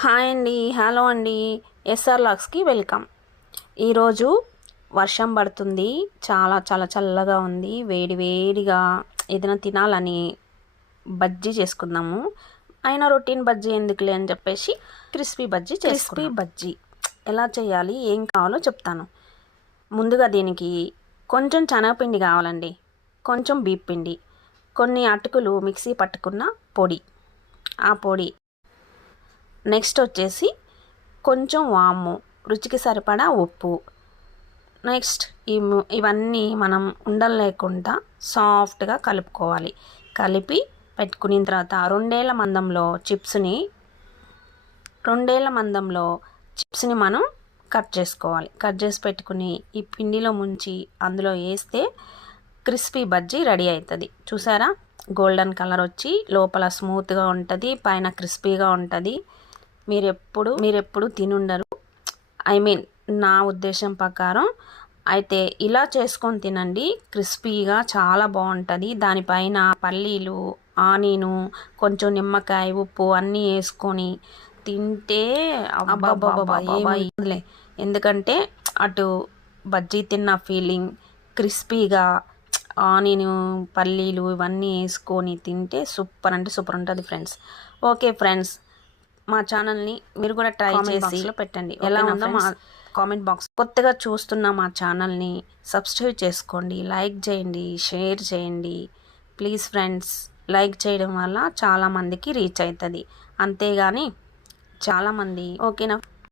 Hi అండి, hello అండి. SR లాగ్స్కి వెల్కమ్. ఈరోజు వర్షం పడుతుంది, చాలా చాలా చల్లగా ఉంది. వేడి వేడిగా ఏదైనా తినాలని బజ్జీ చేసుకుందాము. అయినా రొటీన్ బజ్జీ ఎందుకులే అని చెప్పేసి క్రిస్పీ బజ్జీ ఎలా చేయాలి, ఏం కావాలో చెప్తాను. ముందుగా దీనికి కొంచెం శనగపిండి కావాలండి, కొంచెం బియ్యం పిండి, కొన్ని అటుకులు మిక్సీ పట్టుకున్న పొడి, ఆ పొడి. నెక్స్ట్ వచ్చేసి కొంచెం వాము, రుచికి సరిపడా ఉప్పు. నెక్స్ట్ ఇవన్నీ మనం ఉండలు లేకుండా సాఫ్ట్గా కలుపుకోవాలి. కలిపి పెట్టుకున్న తర్వాత రెండేళ్ల చిప్స్ని మనం కట్ చేసుకోవాలి. కట్ చేసి పెట్టుకుని ఈ పిండిలో ముంచి అందులో వేస్తే క్రిస్పీ బజ్జీ రెడీ అవుతుంది. చూసారా, గోల్డెన్ కలర్ వచ్చి లోపల స్మూత్గా ఉంటుంది, పైన క్రిస్పీగా ఉంటుంది. మీరెప్పుడు తినుండరు. నా ఉద్దేశం ప్రకారం అయితే ఇలా చేసుకొని తినండి, క్రిస్పీగా చాలా బాగుంటుంది. దానిపైన పల్లీలు, ఆనియను, కొంచెం నిమ్మకాయ, ఉప్పు అన్నీ వేసుకొని తింటే అబ్బాబ్బాబ్బాలే. ఎందుకంటే అటు బజ్జీ తిన్న ఫీలింగ్, క్రిస్పీగా ఆనియన్, పల్లీలు ఇవన్నీ వేసుకొని తింటే సూపర్ అంటే సూపర్ ఉంటుంది ఫ్రెండ్స్. ఓకే ఫ్రెండ్స్, మా ఛానల్ని మీరు కూడా ట్రై చేసి పెట్టండి. ఎలా ఉందో మా కామెంట్ బాక్స్. కొత్తగా చూస్తున్న మా ఛానల్ని సబ్స్క్రైబ్ చేసుకోండి, లైక్ చేయండి, షేర్ చేయండి ప్లీజ్ ఫ్రెండ్స్. లైక్ చేయడం వల్ల చాలామందికి రీచ్ అవుతుంది, అంతేగాని చాలామంది ఓకేనా.